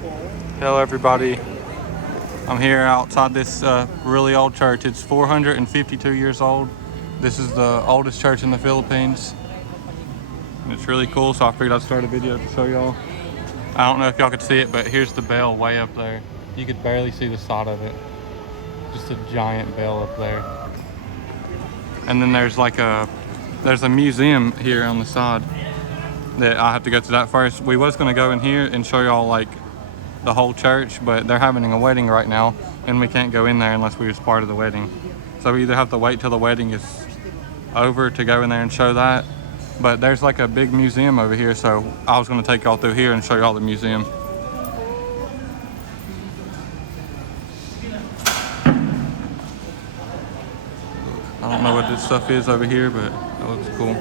Hello everybody. I'm here outside this really old church. It's 452 years old. This is the oldest church in the Philippines. And it's really cool, so I figured I'd start a video to show y'all. I don't know if y'all could see it, but here's the bell way up there. You could barely see the side of it. Just a giant bell up there. And then there's a museum here on the side that I have to go to that first. We was gonna go in here and show y'all like the whole church, but they're having a wedding right now and we can't go in there unless we was part of the wedding. So we either have to wait till the wedding is over to go in there and show that. But there's like a big museum over here, so I was gonna take y'all through here and show y'all the museum. I don't know what this stuff is over here, but it looks cool.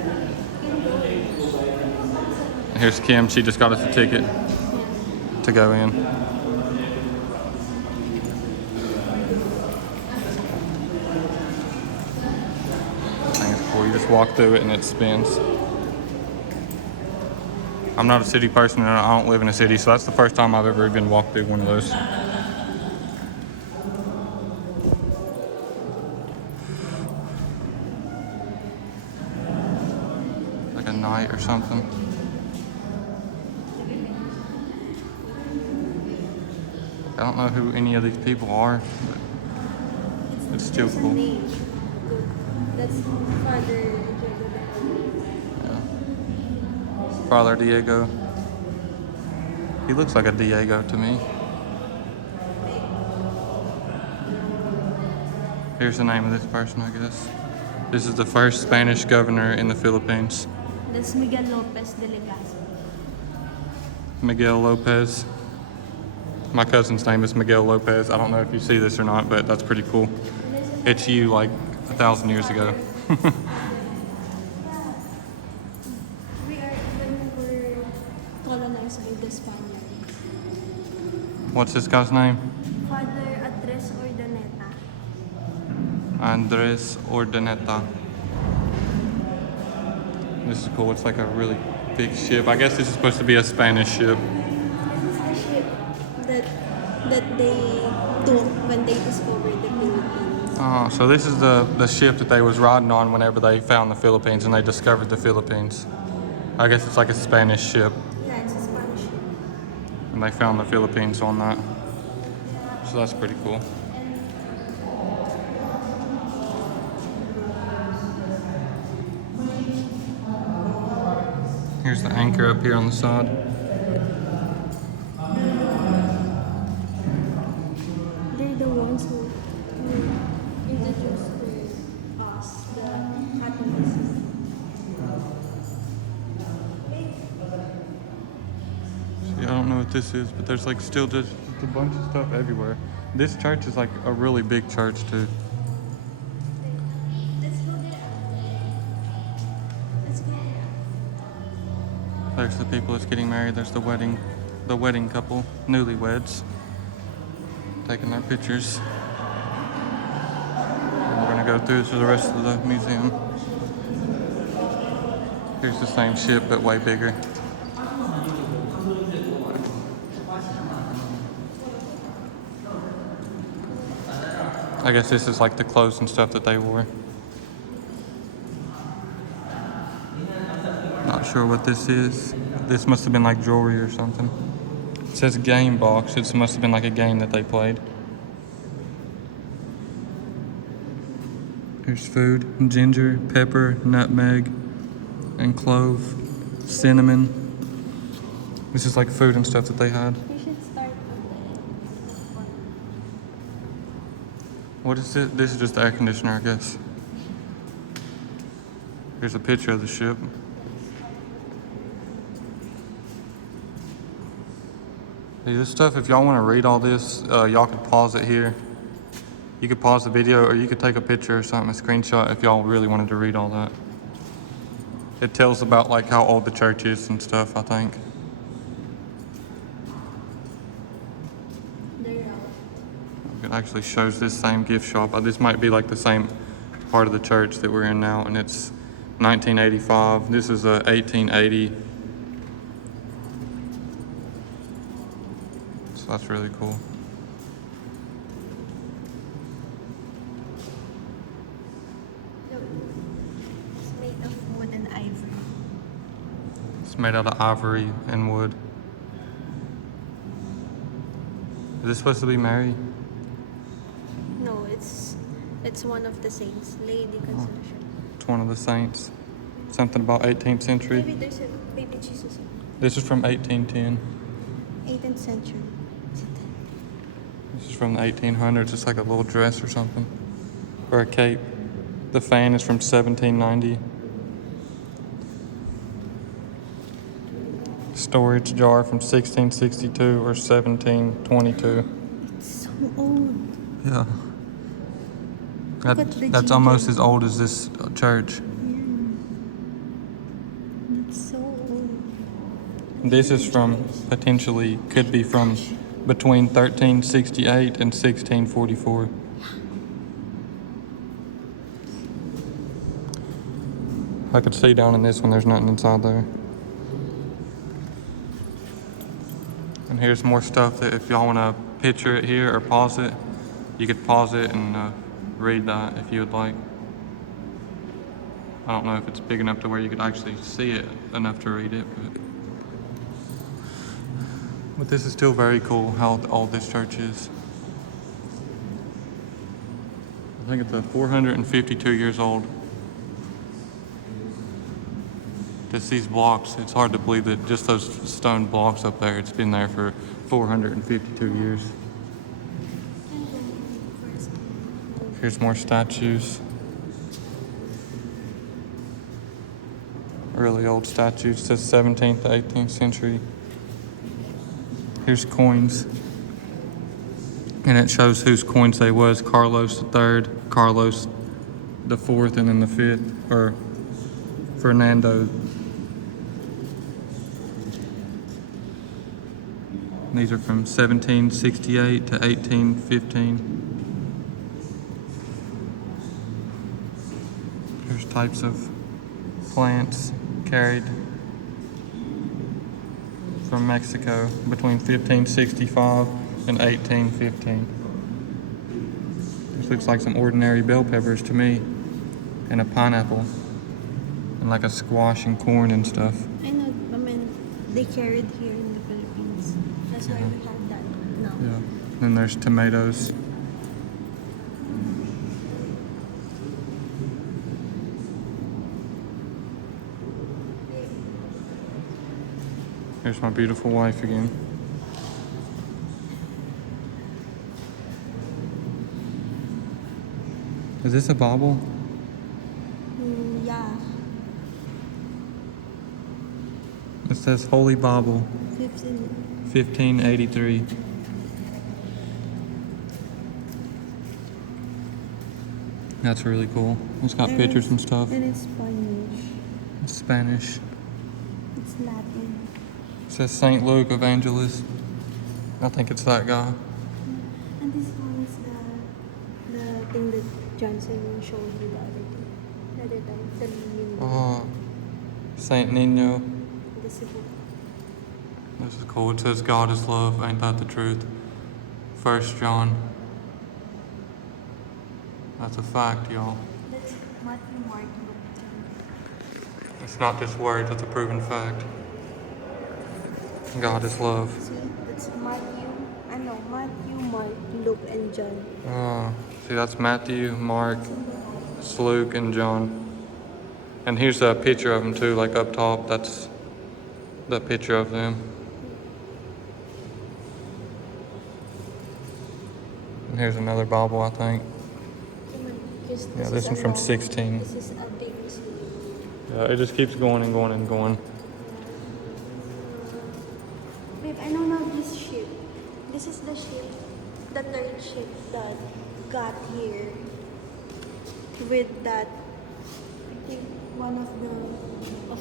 And here's Kim, she just got us a ticket to go in. I think it's cool. You just walk through it and it spins. I'm not a city person and I don't live in a city, so that's the first time I've ever even walked through one of those. Like a night or something. I don't know who any of these people are, but it's still cool. That's Father. Yeah. Father Diego. He looks like a Diego to me. Here's the name of this person, I guess. This is the first Spanish governor in the Philippines. That's Miguel Lopez de Legazo. Miguel Lopez. My cousin's name is Miguel Lopez. I don't know if you see this or not, but that's pretty cool. It's you like 1,000 years ago. We are when we were colonized by the Spaniards. What's this guy's name? Father Andres Ordaneta. Andres Ordaneta. This is cool. It's like a really big ship. I guess this is supposed to be a Spanish ship. This is the ship that they took when they discovered the Philippines. Oh, so this is the ship that they was riding on whenever they found the Philippines and they discovered the Philippines. I guess it's like a Spanish ship. Yeah, it's a Spanish ship. And they found the Philippines on that. So that's pretty cool. Here's the anchor up here on the side. They're the ones who introduced to us the Catholicism. See, I don't know what this is, but there's like still just a bunch of stuff everywhere. This church is like a really big church too. Let's go there. Let's go there. There's the people that's getting married. There's the wedding couple, newlyweds, taking their pictures. And we're gonna go through the rest of the museum. Here's the same ship, but way bigger. I guess this is like the clothes and stuff that they wore. Not sure what this is. This must have been like jewelry or something. It says game box. It must have been like a game that they played. Here's food. Ginger, pepper, nutmeg, and clove, cinnamon. This is like food and stuff that they had. We should start with What is it? This is just the air conditioner, I guess. Here's a picture of the ship. This stuff, if y'all want to read all this, y'all could pause it here. You could pause the video or you could take a picture or something, a screenshot if y'all really wanted to read all that. It tells about like how old the church is and stuff, I think. It actually shows this same gift shop. This might be like the same part of the church that we're in now, and it's 1985. This is a 1880. So that's really cool. Look, it's made of wood and ivory. It's made out of ivory and wood. Is this supposed to be Mary? No, it's one of the saints, Lady Conception. It's one of the saints. Something about 18th century. Maybe there's a baby Jesus. This is from 1810. 18th century. This is from the 1800s. It's like a little dress or something. Or a cape. The fan is from 1790. Storage jar from 1662 or 1722. It's so old. Yeah. Look at the That's ginger. almost as old as this church. Yeah. That's so old. This is from, potentially, could be from between 1368 and 1644. I could see down in this one, there's nothing inside there. And here's more stuff that if y'all want to picture it here or pause it, you could pause it and read that if you would like. I don't know if it's big enough to where you could actually see it enough to read it, but this is still very cool how old this church is. I think it's 452 years old. Just these blocks, it's hard to believe that just those stone blocks up there, it's been there for 452 years. Here's more statues. Really old statues, it says 17th to 18th century. Here's coins. And it shows whose coins they was. Carlos III, Carlos IV, and then the 5th, or Fernando. These are from 1768 to 1815. There's types of plants carried from Mexico between 1565 and 1815. This looks like some ordinary bell peppers to me, and a pineapple, and like a squash and corn and stuff. I know, I mean, they carried here in the Philippines. That's why we have that now. Yeah. Then there's tomatoes. Here's my beautiful wife again. Is this a Bible? Yeah. It says Holy Bible, 1583. That's really cool. It's got pictures and stuff. And it's Spanish. It's Spanish. It's Latin. It says Saint Luke Evangelist. I think it's that guy. And this one is the thing that Johnson showed you the other time. The Nino. Oh, Saint Nino. The Cebu. This is cool. It says God is love. Ain't that the truth? 1 John. That's a fact, y'all. That's Matthew, Mark, Luke. It's not just words, it's a proven fact. God is love. See, that's Matthew. I know, Matthew, Mark, Luke, and John. See, that's Matthew, Mark, it's Luke, and John. And here's a picture of them too, like up top. That's the picture of them. And here's another Bible, I think. Yeah, this one's from 16. This is a big receipt. Yeah, it just keeps going and going and going. Babe, I know now this ship. This is the ship, the third ship that got here with that. I think one of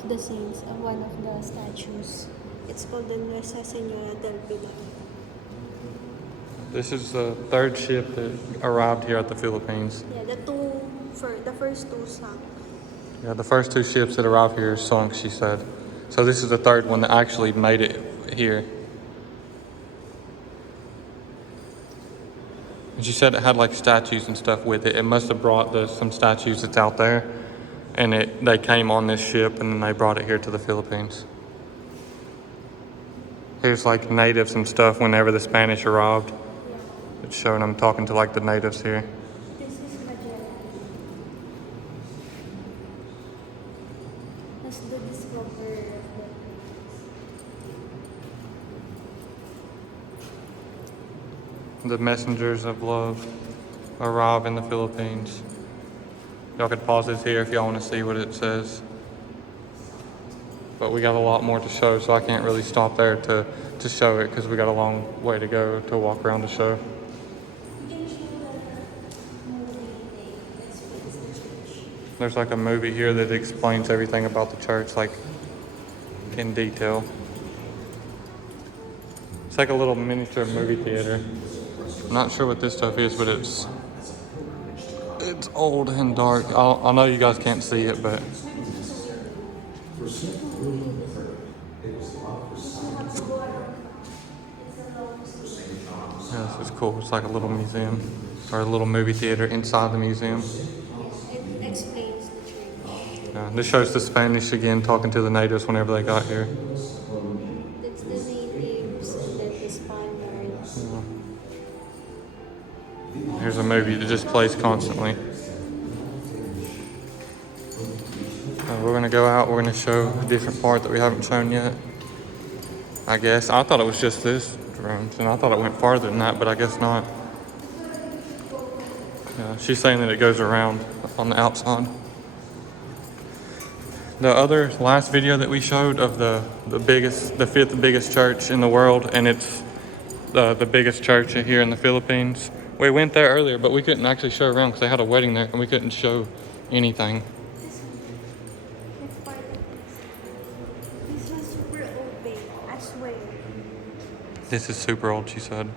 the saints, one of the statues. It's called the Nuestra Señora del Pilar. This is the third ship that arrived here at the Philippines. Yeah, the first two sunk. Yeah, the first two ships that arrived here sunk, she said. So this is the third one that actually made it here. And she said it had like statues and stuff with it. It must have brought some statues that's out there, and they came on this ship and then they brought it here to the Philippines. Here's like natives and stuff whenever the Spanish arrived. It's showing them talking to like the natives here. This is Magellan. That's the discoverer of The messengers of love arrive in the Philippines. Y'all could pause this here if y'all want to see what it says. But we got a lot more to show, so I can't really stop there to show it because we got a long way to go to walk around the show. There's like a movie here that explains everything about the church, like in detail. It's like a little miniature movie theater. I'm not sure what this stuff is, but it's old and dark. I know you guys can't see it, but yeah, this is cool. It's like a little museum or a little movie theater inside the museum. It explains the church. This shows the Spanish again talking to the natives whenever they got here. That's the natives and then the Spaniards. Here's a movie that just plays constantly. We're gonna go out. We're gonna show a different part that we haven't shown yet. I guess I thought it was just this room, and I thought it went farther than that, but I guess not. Yeah, she's saying that it goes around on the outside. The other last video that we showed of the fifth biggest church in the world, and it's the biggest church here in the Philippines. We went there earlier, but we couldn't actually show around because they had a wedding there, and we couldn't show anything. This was super old, babe. I swear. This is super old, she said.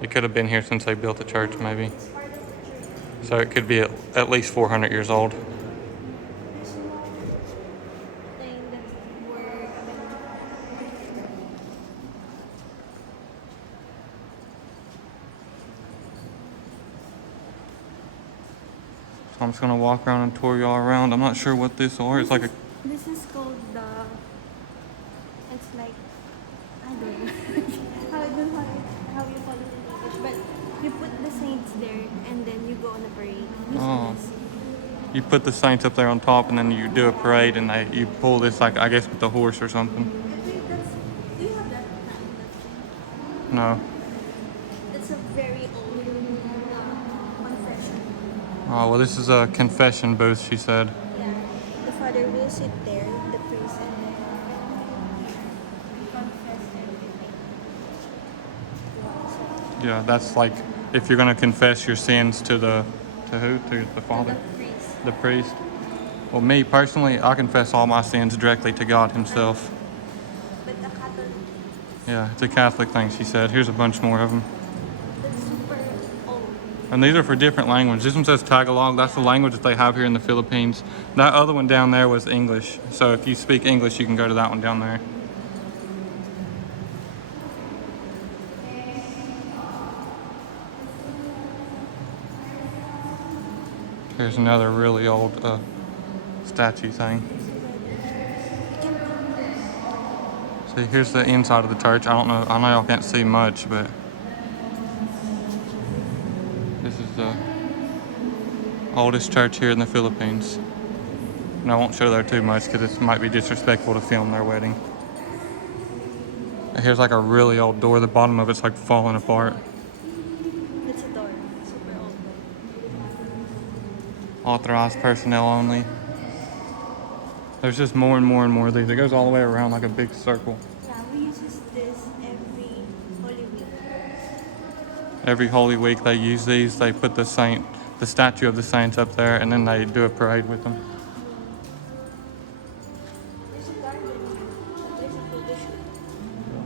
It could have been here since they built the church, maybe. It's part of the church. So it could be at least 400 years old. There's no thing that were So I'm just gonna walk around and tour y'all around. I'm not sure what this are. It's like a This is called it's like, I don't know. I don't know how you call it in English, but you put the saints there and then you go on a parade. Oh. You put the saints up there on top, and then you do a parade, and you pull this, like, I guess with the horse or something. Do you have that kind? No. That's a very old confession. Oh, well, this is a confession booth, she said. Yeah. The father will sit there, the priest, and then confess everything. Yeah, that's like if you're gonna confess your sins to who? To the Father? The priest. The priest. Well, me personally, I confess all my sins directly to God Himself. But the Catholic, Yeah, it's a Catholic thing, she said. Here's a bunch more of them. that's super old. And these are for different languages. This one says Tagalog. That's the language that they have here in the Philippines. That other one down there was English. So if you speak English, you can go to that one down there. Here's another really old statue thing. See, here's the inside of the church. I know y'all can't see much, but this is the oldest church here in the Philippines. And I won't show there too much because it might be disrespectful to film their wedding. And here's like a really old door. The bottom of it's like falling apart. It's a door. Super old. Authorized personnel only. There's just more and more and more of these. It goes all the way around like a big circle. Yeah, we use this every Holy Week. Every Holy Week they use these. They put the statue of the saints up there, and then they do a parade with them. There's a garden. There's a photo shoot.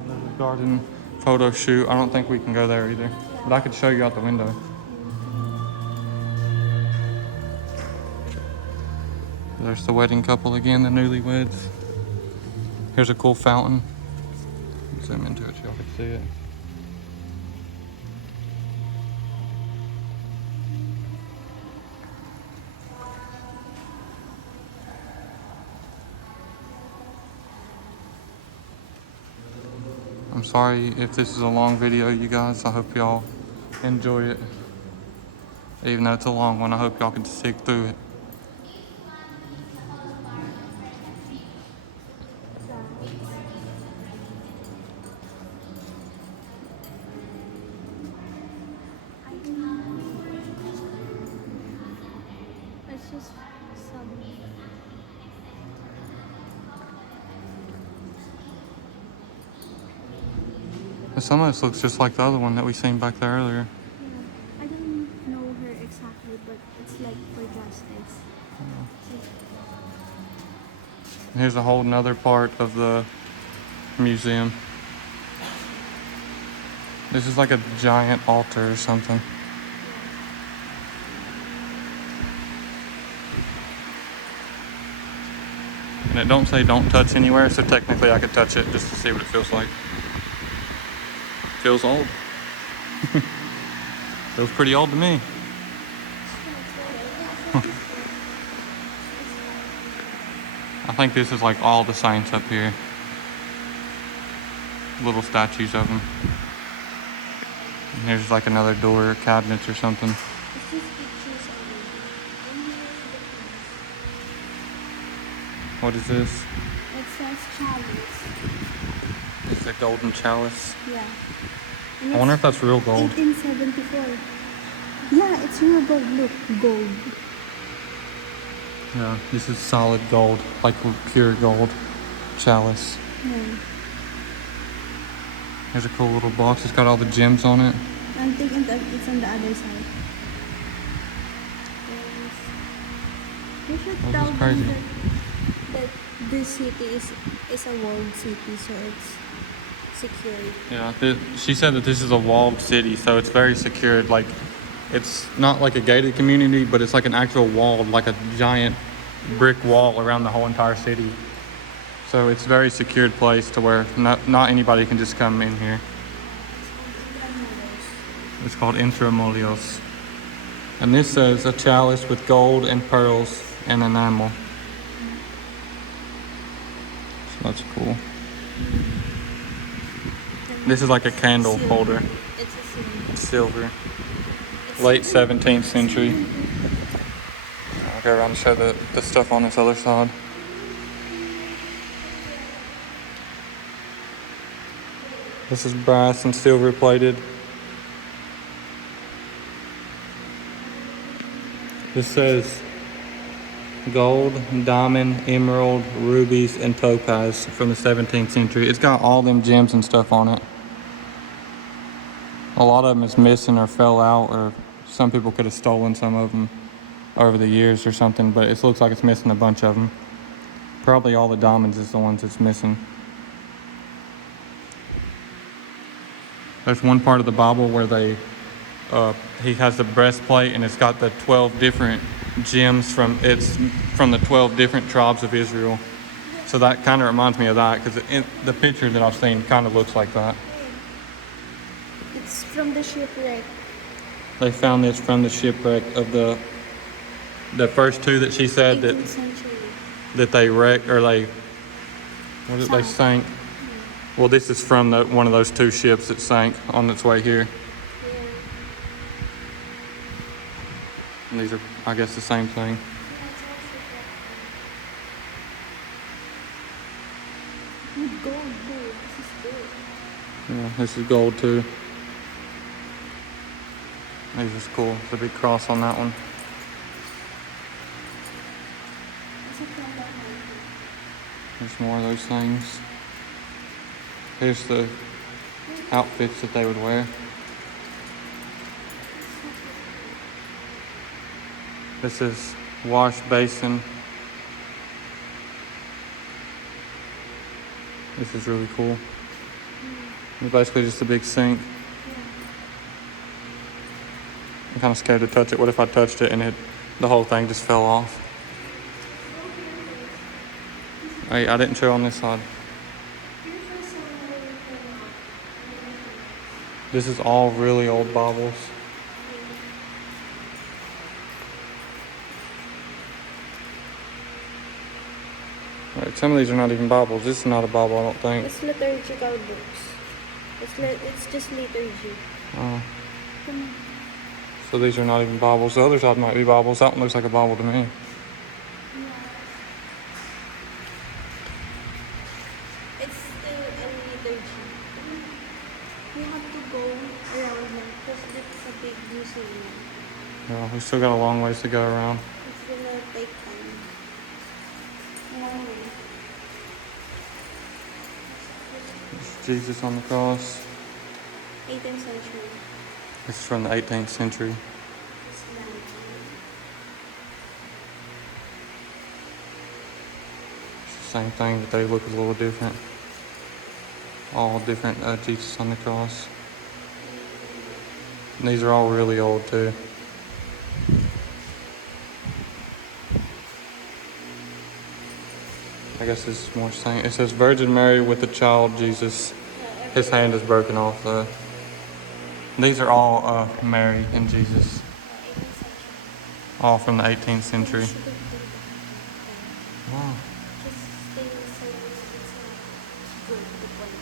There's a garden photo shoot. I don't think we can go there either, but I could show you out the window. There's the wedding couple again, the newlyweds. Here's a cool fountain. Zoom into it so y'all can see it. I'm sorry if this is a long video, you guys. I hope y'all enjoy it. Even though it's a long one, I hope y'all can stick through it. It's just some. Some of this looks just like the other one that we seen back there earlier. Yeah. I don't know her exactly, but it's like for justice. Here's a whole nother part of the museum. This is like a giant altar or something. And it don't say don't touch anywhere, so technically I could touch it just to see what it feels like. Feels old. Feels pretty old to me. I think this is like all the saints up here. Little statues of them. And here's like another door or cabinets or something. It's just pictures of it. And here's the keys. What is this? It says chalice. It's a golden chalice. Yeah. I wonder if that's real gold. 1874. Yeah, it's real gold. Look, gold. Yeah, this is solid gold, like pure gold chalice. Yeah. Here's a cool little box. It's got all the gems on it. I'm thinking that it's on the other side. You should Oh, tell this is crazy. them that this city is a walled city, so it's secured. Yeah, she said that this is a walled city, so it's very secured. Like, it's not like a gated community, but it's like an actual wall, like a giant brick wall around the whole entire city. So it's a very secured place to where not anybody can just come in here. It's called Intramolios. And this says a chalice with gold and pearls and enamel. So that's cool. This is like a candle holder. It's a Silver. silver. Late 17th century. I'll go around and show the stuff on this other side. This is brass and silver plated. This says gold, diamond, emerald, rubies, and topaz from the 17th century. It's got all them gems and stuff on it. A lot of them is missing or fell out, or some people could have stolen some of them over the years or something, but it looks like it's missing a bunch of them. Probably all the diamonds is the ones it's missing. There's one part of the Bible where he has the breastplate and it's got the 12 different gems from the 12 different tribes of Israel. So that kind of reminds me of that, because the picture that I've seen kind of looks like that. It's from the shipwreck. They found this from the shipwreck of the first two that she said 18th century. that they wrecked, or they sank. Well, this is from one of those two ships that sank on its way here. Yeah. And these are, I guess, the same thing. Gold, gold. This is gold. Yeah, this is gold too. This is cool. There's a big cross on that one. It's a from that one. There's more of those things. Here's the outfits that they would wear. This is wash basin. This is really cool. It's basically just a big sink. I'm kind of scared to touch it. What if I touched it and the whole thing just fell off? Hey, I didn't show on this side. This is all really old Bibles. Right, some of these are not even Bibles. This is not a Bible, I don't think. It's liturgical books. It's just liturgy. Oh. Come on. So these are not even Bibles. The other side might be Bibles. That one looks like a Bible to me. Yeah. It's still a liturgy. You have to go around now because it's a big museum. Yeah, we still got a long ways to go around. It's gonna take time. Long way. It's Jesus on the cross. 18th century. This is from the 18th century. It's land. It's the same thing, but they look a little different. All different Jesus on the cross. And these are all really old too. I guess this is more saying. It says Virgin Mary with the child Jesus. His hand is broken off though. These are all Mary and Jesus. 18th century. All from the 18th century. You shouldn't do that. Wow. Just stay so it's not good to point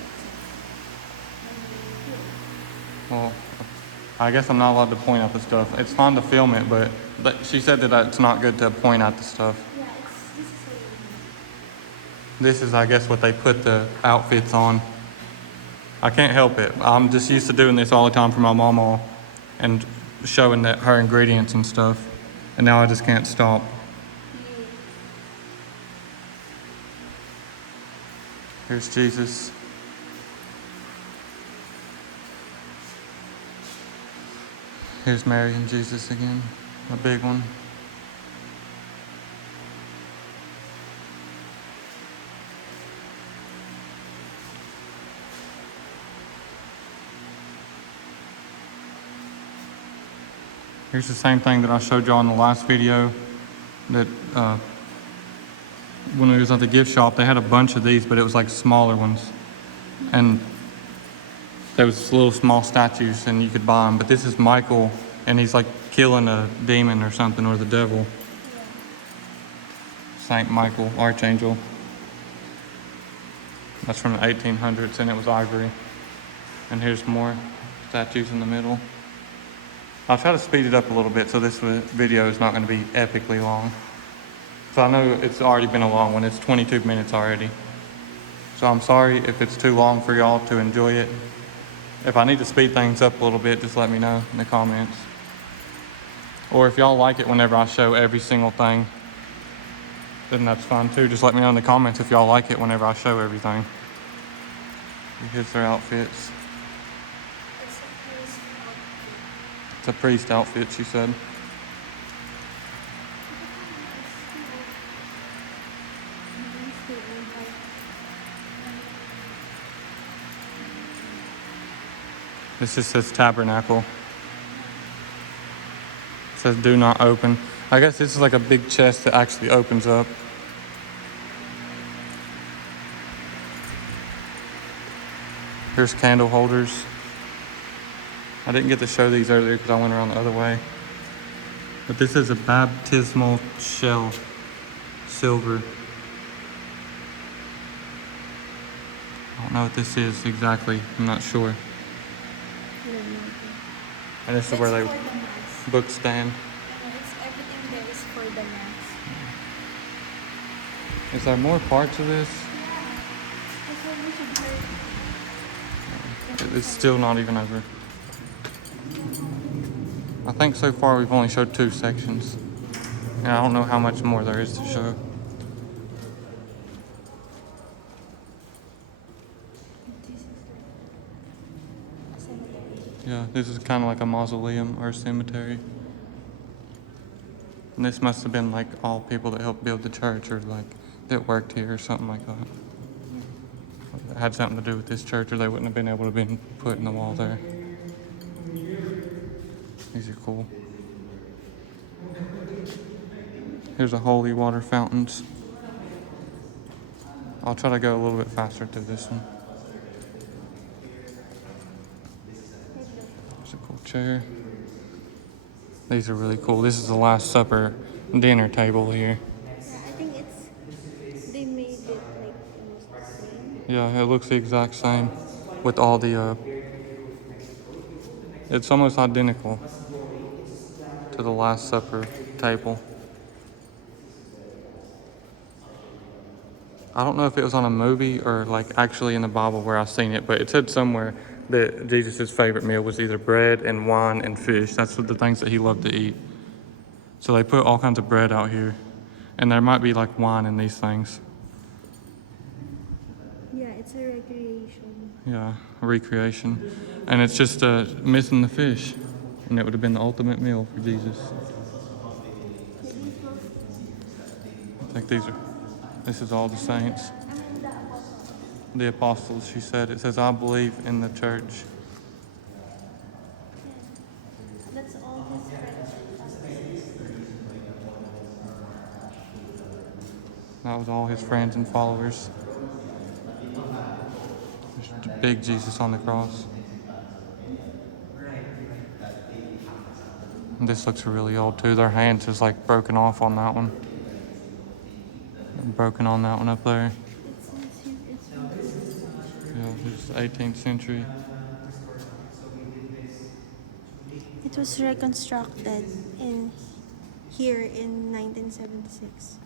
at. Well, I guess I'm not allowed to point out the stuff. It's fine to film it, but she said that it's not good to point out the stuff. Yeah, this is This is, I guess, what they put the outfits on. I can't help it. I'm just used to doing this all the time for my mama and showing that her ingredients and stuff. And now I just can't stop. Here's Jesus. Here's Mary and Jesus again. A big one. Here's the same thing that I showed y'all in the last video. That when we was at the gift shop, they had a bunch of these, but it was like smaller ones. And there was little small statues and you could buy them. But this is Michael and he's like killing a demon or something, or the devil. Saint Michael, Archangel. That's from the 1800s and it was ivory. And here's more statues in the middle. I'll try to speed it up a little bit so this video is not going to be epically long. So I know it's already been a long one. It's 22 minutes already. So I'm sorry if it's too long for y'all to enjoy it. If I need to speed things up a little bit, just let me know in the comments. Or if y'all like it whenever I show every single thing, then that's fine too. Just let me know in the comments if y'all like it whenever I show everything. Here's their outfits. It's a priest outfit, she said. This just says tabernacle. It says do not open. I guess this is like a big chest that actually opens up. Here's candle holders. I didn't get to show these earlier because I went around the other way. But this is a baptismal shell, silver. I don't know what this is exactly. I'm not sure. And this is where they book stand. Everything there is for the mass. Is there more parts of this? It's still not even over. I think so far we've only showed 2 sections. And I don't know how much more there is to show. Yeah, this is kind of like a mausoleum or a cemetery. And this must have been like all people that helped build the church or like that worked here or something like that. It had something to do with this church or they wouldn't have been able to be put in the wall there. These are cool. Here's a holy water fountains. I'll try to go a little bit faster to this one. There's a cool chair. These are really cool. This is the Last Supper dinner table here. Yeah, I think they made it like almost the same. Yeah, it looks the exact same. with all the, it's almost identical to the Last Supper table. I don't know if it was on a movie or like actually in the Bible where I've seen it, but it said somewhere that Jesus' favorite meal was either bread and wine and fish. That's what the things that he loved to eat. So they put all kinds of bread out here, and there might be like wine in these things. Yeah, it's a recreation. Yeah, a recreation. And it's just missing the fish, and it would have been the ultimate meal for Jesus. I think this is all the saints. The apostles, she said. It says, I believe in the church. That's all his friends. That was all his friends and followers. There's a big Jesus on the cross. And this looks really old too. Their hands is like broken off on that one. And broken on that one up there. Yeah, it's 18th century. It was reconstructed here in 1976.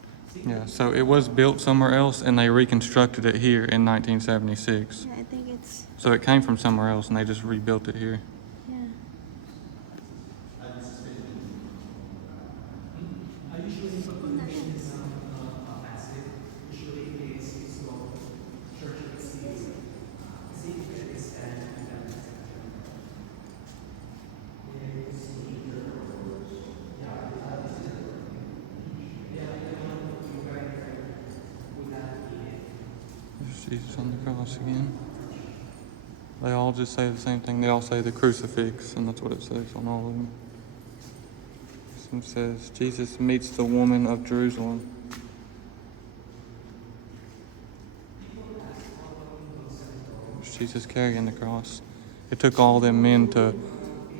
Yeah, so it was built somewhere else and they reconstructed it here in 1976. Yeah, I think it's. So it came from somewhere else and they just rebuilt it here. Yeah. There's Jesus on the cross again. They all just say the same thing. They all say the crucifix, and that's what it says on all of them. This one says, Jesus meets the woman of Jerusalem. There's Jesus carrying the cross. It took all them men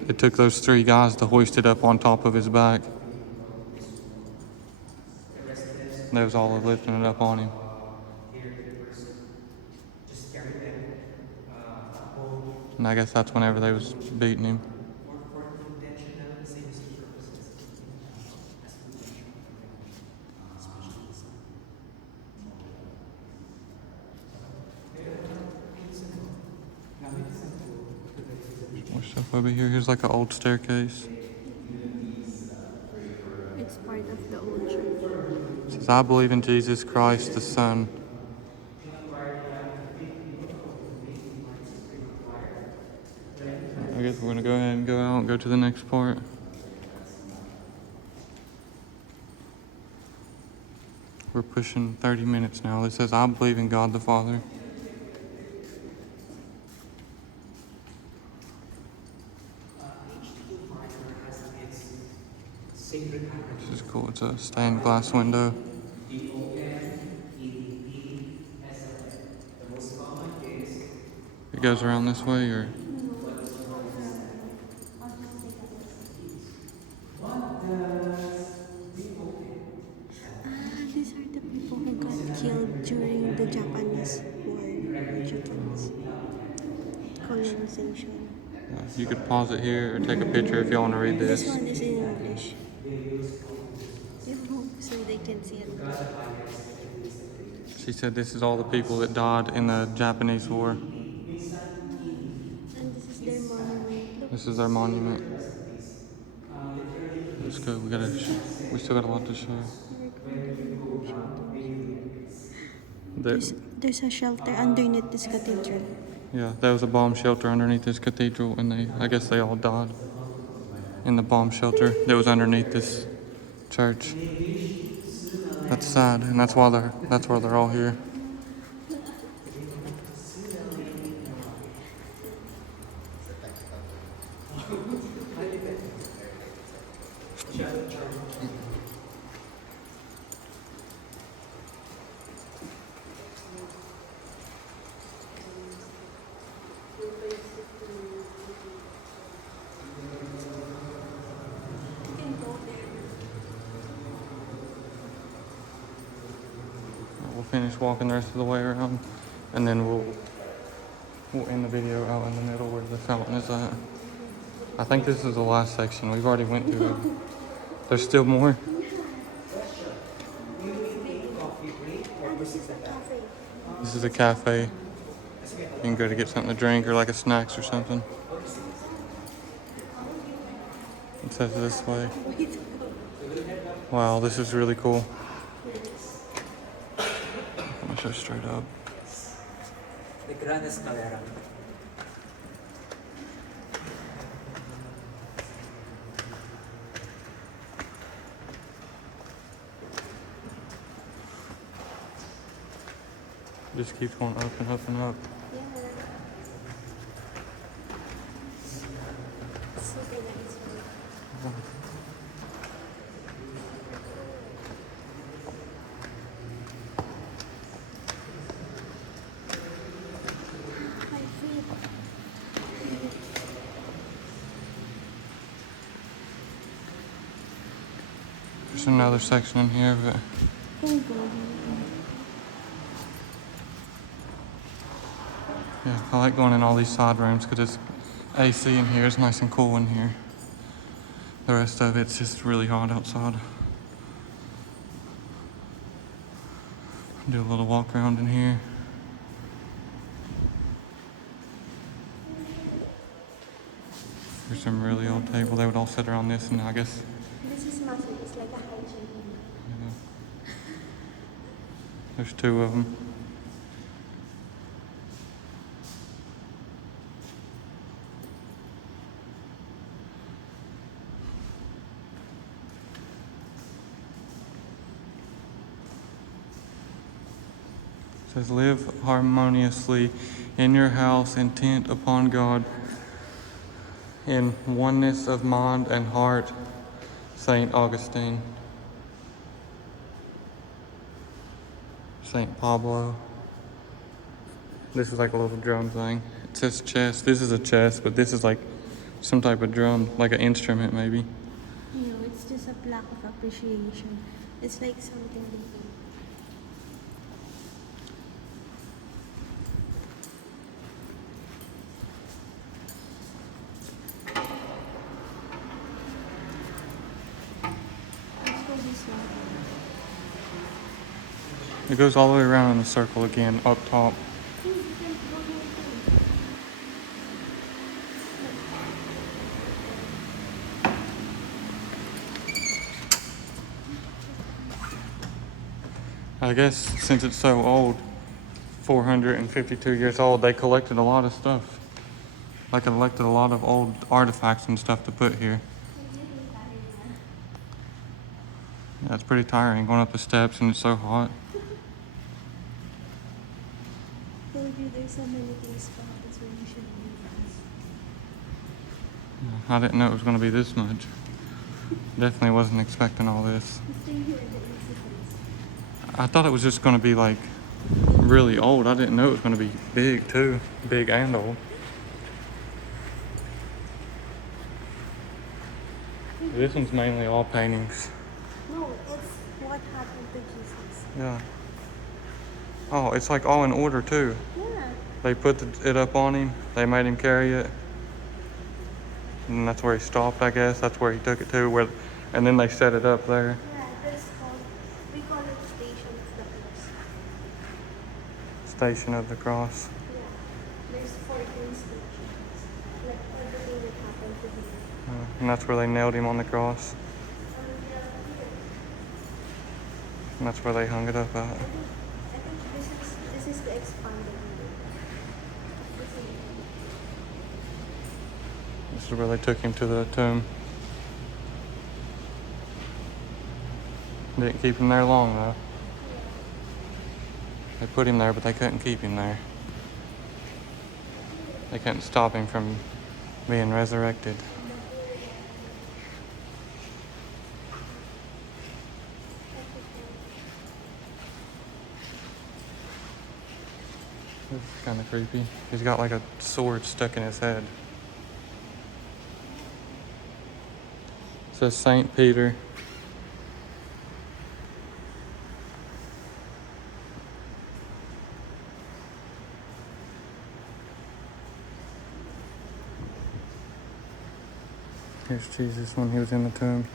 it took those three guys to hoist it up on top of his back. They was all lifting it up on him. And I guess that's whenever they was beating him. More stuff over here. Here's like an old staircase. It's part of the old church. It says, I believe in Jesus Christ, the Son. I guess we're going to go ahead and go out and go to the next part. We're pushing 30 minutes now. It says, I believe in God the Father. This is cool. It's a stained glass window. It goes around this way, or? These are the people who got killed during the Japanese war, Japanese colonization. You could pause it here or take a picture if you want to read this. This one is in English. So they can see it. She said this is all the people that died in the Japanese war. And this is their monument. Look. This is their monument. Let's go. We still got a lot to show. There's a shelter underneath this cathedral. Yeah, there was a bomb shelter underneath this cathedral, and I guess they all died in the bomb shelter that was underneath this church. That's sad, and that's why they're all here. We'll finish walking the rest of the way around, and then we'll we'll end the video out in the middle where the fountain is at. I think this is the last section. We've already went through it. There's still more. This is a cafe. You can go to get something to drink or like a snacks or something. It says this way. Wow, this is really cool. I'm gonna show straight up. The Gran Escalera. Just keeps going up and up and up. Super nice. My feet. There's another section in here, but yeah, I like going in all these side rooms because it's AC in here. It's nice and cool in here. The rest of it's just really hot outside. Do a little walk around in here. There's some really old table. They would all sit around this, and I guess This is massive. It's like a hygiene. there's two of them. It says, live harmoniously in your house, intent upon God, in oneness of mind and heart. St. Augustine. St. Pablo. This is like a little drum thing. It says chest. This is a chest, but this is like some type of drum, like an instrument maybe. No, it's just a plaque of appreciation. It's like something different. Let's go this way. It goes all the way around in a circle again, up top. I guess since it's so old, 452 years old, they collected a lot of stuff. Like collected a lot of old artifacts and stuff to put here. Yeah, it's pretty tiring going up the steps and it's so hot. Told you there's so many things about this where you should be. Yeah, I didn't know it was going to be this much. Definitely wasn't expecting all this. Stay here, the incidents. I thought it was just going to be like really old. I didn't know it was going to be big too. Big and old. This one's mainly all paintings. No, it's what happened to Jesus. Yeah. Oh, it's like all in order too. Yeah. They put it up on him. They made him carry it. And that's where he stopped, I guess. That's where he took it to. And then they set it up there. Yeah, this called, we call it Station of the Cross. Station of the Cross. Yeah. There's 14 stations. Like everything that happened to him. And that's where they nailed him on the cross. And that's where they hung it up at. I think this is the expanded one. This is where they took him to the tomb. Didn't keep him there long though. They put him there, but they couldn't keep him there. They couldn't stop him from being resurrected. This is kind of creepy. He's got like a sword stuck in his head. It says Saint Peter. Here's Jesus when he was in the tomb.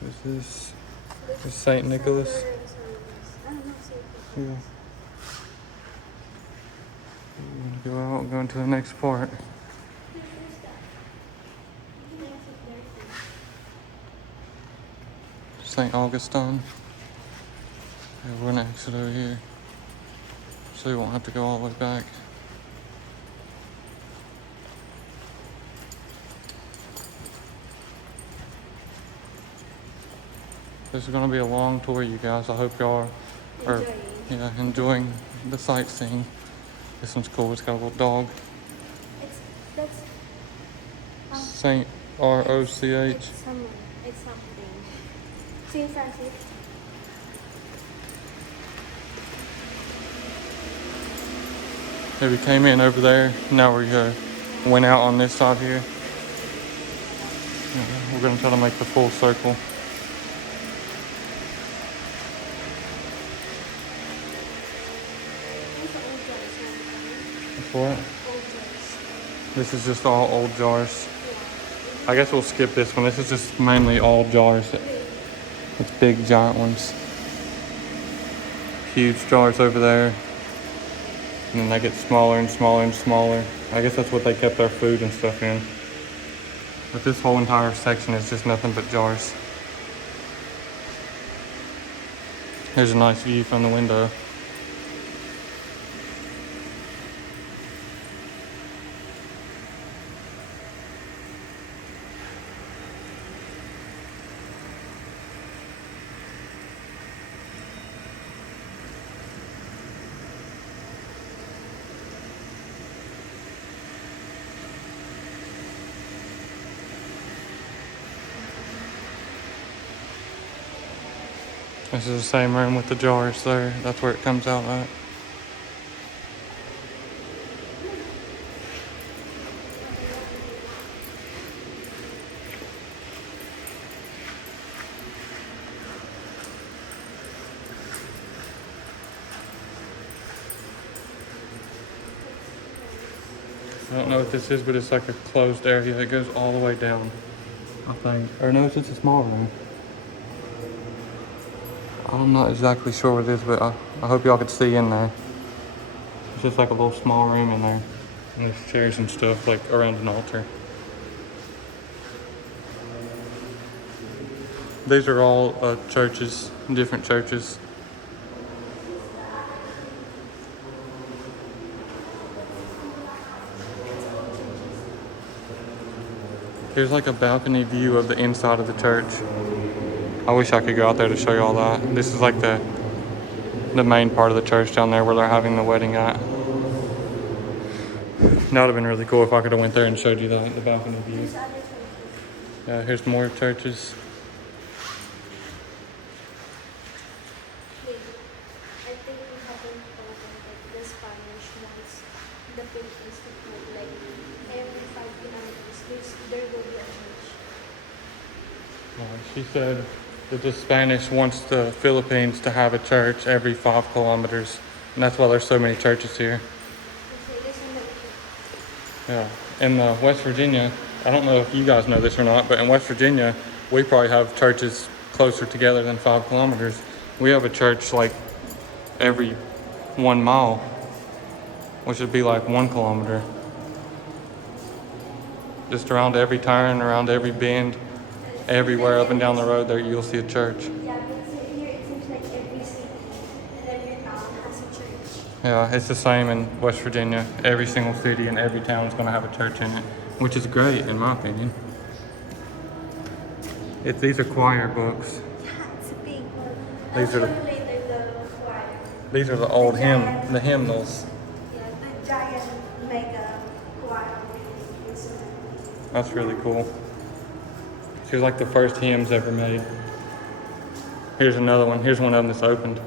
What is this? This is Saint Nicholas. Yeah. We're gonna go out and go into the next part. St. Augustine. Yeah, we're gonna exit over here, so you won't have to go all the way back. This is gonna be a long tour, you guys. I hope y'all are enjoying the sightseeing. This one's cool. It's got a little dog. That's Saint ROCH. it's someone. It's something. Saint Francis. Yeah, we came in over there. Now we went out on this side here. Yeah, we're gonna try to make the full circle. What? This is just all old jars. I guess we'll skip this one. This is just mainly all jars. It's big, giant ones. Huge jars over there. And then they get smaller and smaller and smaller. I guess that's what they kept their food and stuff in. But this whole entire section is just nothing but jars. Here's a nice view from the window. This is the same room with the jars there. That's where it comes out at. I don't know what this is, but it's like a closed area. It goes all the way down, I think. Or no, it's just a small room. I'm not exactly sure what it is, but I hope y'all could see in there. It's just like a little small room in there. And there's chairs and stuff like around an altar. These are all churches, different churches. Here's like a balcony view of the inside of the church. I wish I could go out there to show you all that. This is like the main part of the church down there where they're having the wedding at. That would have been really cool if I could have went there and showed you the balcony view. Yeah, here's more churches. Wait, I think we haven't opened like the Spanish ones. The Philippines like every 5 kilometers there will be a church. She said that the Spanish wants the Philippines to have a church every 5 kilometers. And that's why there's so many churches here. Yeah. In West Virginia, I don't know if you guys know this or not, but in West Virginia, we probably have churches closer together than 5 kilometers. We have a church like every 1 mile, which would be like 1 kilometer. Just around every turn, around every bend, everywhere up and down the road there, you'll see a church. Yeah, but here it seems like every city and every town has a church. Yeah, it's the same in West Virginia. Every single city and every town is going to have a church in it, which is great in my opinion. These are choir books. Yeah, it's a big one. These are later the choir. These are the old the hymnals. Yeah, the giant mega choir. That's really cool. She was like the first hymns ever made. Here's another one. Here's one of them that's opened.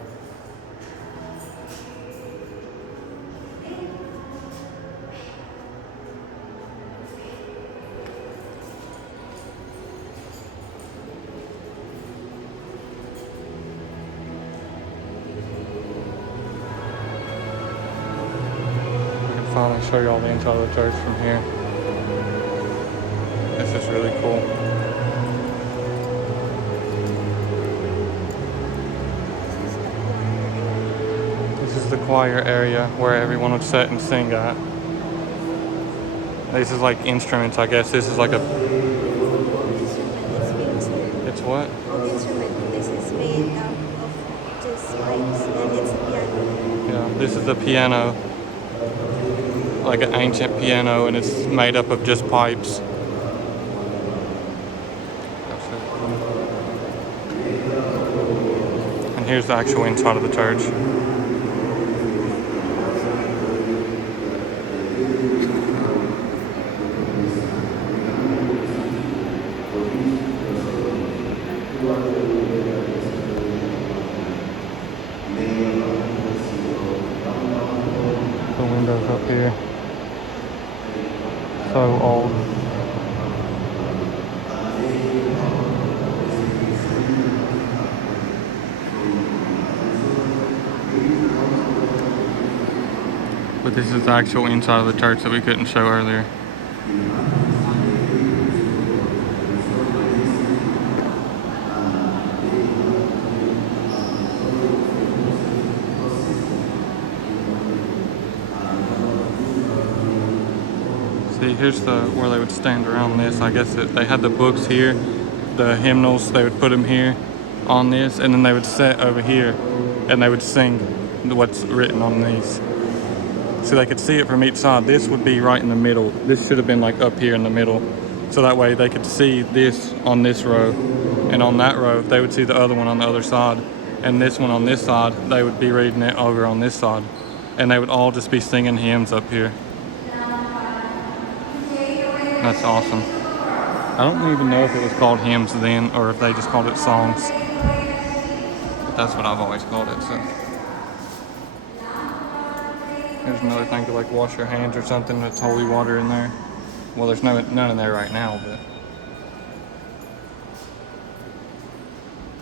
finally show you all the inside of the church from here. This is really cool. This is the choir area where everyone would sit and sing at. This is like instruments, I guess. This is like a... It's what? Old instrument. This is made out of just pipes, and it's a piano. Yeah, this is the piano. Like an ancient piano, and it's made up of just pipes. That's it. And here's the actual inside of the church. The windows up here. So old. But this is the actual inside of the church that we couldn't show earlier. See, here's where they would stand around this. I guess they had the books here, the hymnals, they would put them here on this, and then they would sit over here and they would sing what's written on these. So they could see it from each side. This would be right in the middle. This should have been like up here in the middle. So that way they could see this on this row, and on that row they would see the other one on the other side, and this one on this side, they would be reading it over on this side. And they would all just be singing hymns up here. That's awesome. I don't even know if it was called hymns then or if they just called it songs. But that's what I've always called it, so. There's another thing to like wash your hands or something that's holy water in there. Well, there's none in there right now, but.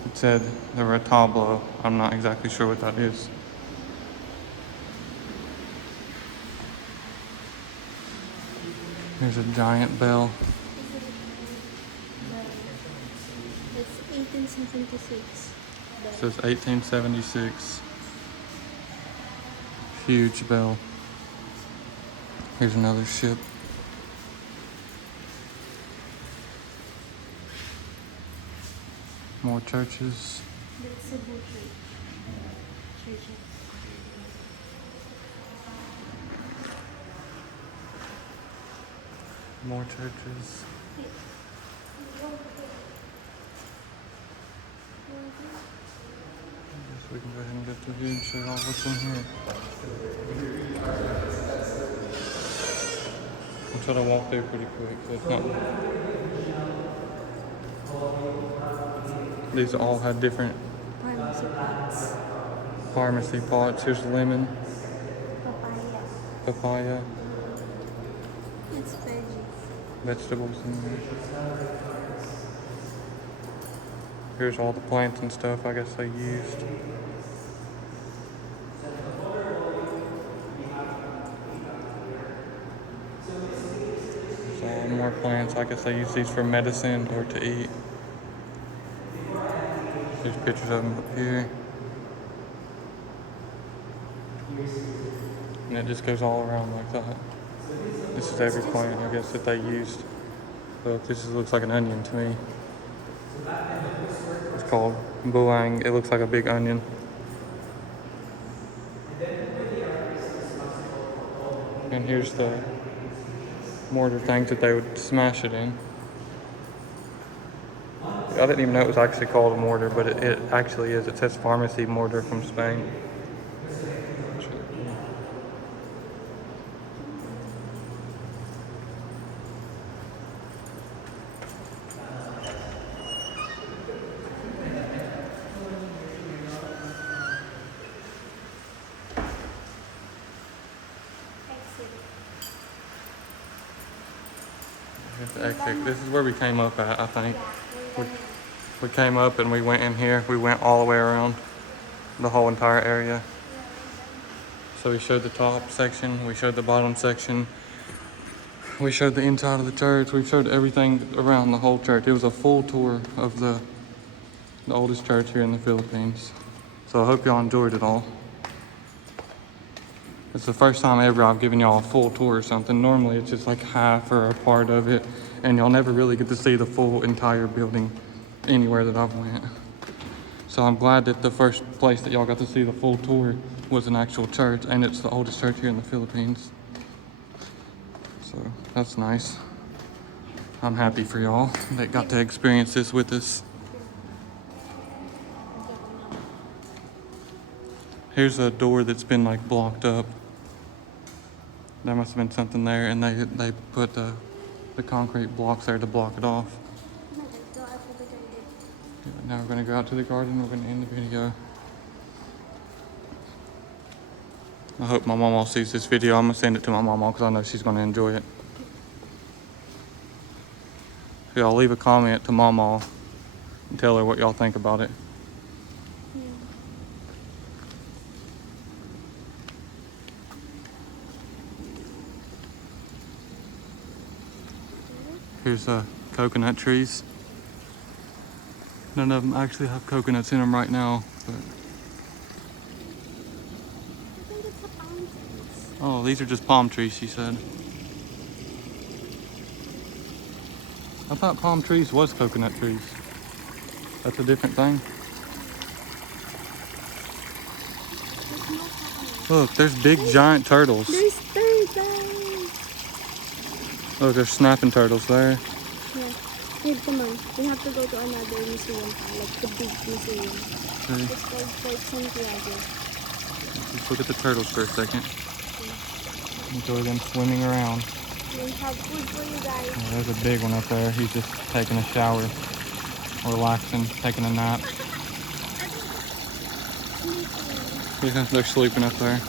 It said the retablo. I'm not exactly sure what that is. There's a giant bell. It's 1876. It says 1876. Huge bell. Here's another ship. More churches. That's a butcher. Churches. More churches. Guess we can go ahead and get through here and show y'all what's in here. I'll try to walk there pretty quick, so it's not. These all had different Pharmacy pots. pharmacy pots. Here's lemon, Papaya. papaya, It's veggies. vegetables in there. Here's all the plants and stuff I guess they used. So more plants. I guess they use these for medicine or to eat. There's pictures of them up here. And it just goes all around like that. This is every plant, I guess, that they used. But this looks like an onion to me. It's called buang. It looks like a big onion. And here's the mortar things that they would smash it in. I didn't even know it was actually called a mortar, but it actually is. It says pharmacy mortar from Spain. Here's the exit. This is where we came up at, I think. We came up and we went in here. We went all the way around the whole entire area. So we showed the top section, we showed the bottom section, we showed the inside of the church, we showed everything around the whole church. It was a full tour of the oldest church here in the Philippines. So I hope y'all enjoyed it all. It's the first time ever I've given y'all a full tour or something. Normally it's just like half or a part of it, and y'all never really get to see the full entire building anywhere that I've went. So I'm glad that the first place that y'all got to see the full tour was an actual church, and it's the oldest church here in the Philippines. So that's nice. I'm happy for y'all that got to experience this with us. Here's a door that's been like blocked up. There must have been something there, and they put the concrete blocks there to block it off. Now we're gonna go out to the garden. We're gonna end the video. I hope my mama sees this video. I'm gonna send it to my mama because I know she's gonna enjoy it. So y'all leave a comment to mama and tell her what y'all think about it. Here's coconut trees. None of them actually have coconuts in them right now, but I think it's a palm trees. oh, these are just palm trees, she said. I thought palm trees was coconut trees. That's a different thing. There's no coconut. Look, there's big giant turtles. There's turtles. Look, there's snapping turtles there. Yeah. Wait, come on. We have to go to another museum, like the big museum. Okay. It's called Fort Santiago. Let's look at the turtles for a second. Enjoy them swimming around. We have food for you guys. Yeah, there's a big one up there. He's just taking a shower, relaxing, taking a nap. Yeah, they're sleeping up there.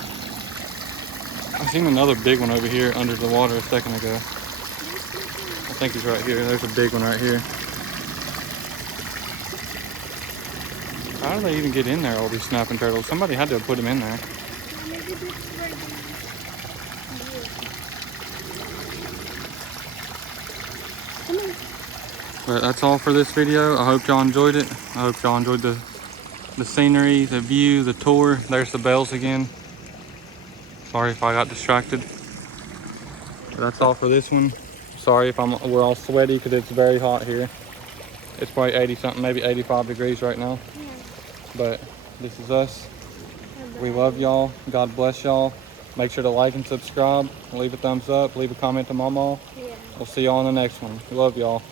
I seen another big one over here under the water a second ago. I think he's right here. There's a big one right here. How do they even get in there, all these snapping turtles? Somebody had to have put them in there. Maybe this is where they... Come on. But that's all for this video. I hope y'all enjoyed it. I hope y'all enjoyed the scenery, the view, the tour. There's the bells again. Sorry if I got distracted. But that's all for this one. Sorry if we're all sweaty because it's very hot here. It's probably 80 something, maybe 85 degrees right now. Yeah. But this is us. We love y'all. God bless y'all. Make sure to like and subscribe. Leave a thumbs up. Leave a comment to Mama. Yeah. We'll see y'all on the next one. We love y'all.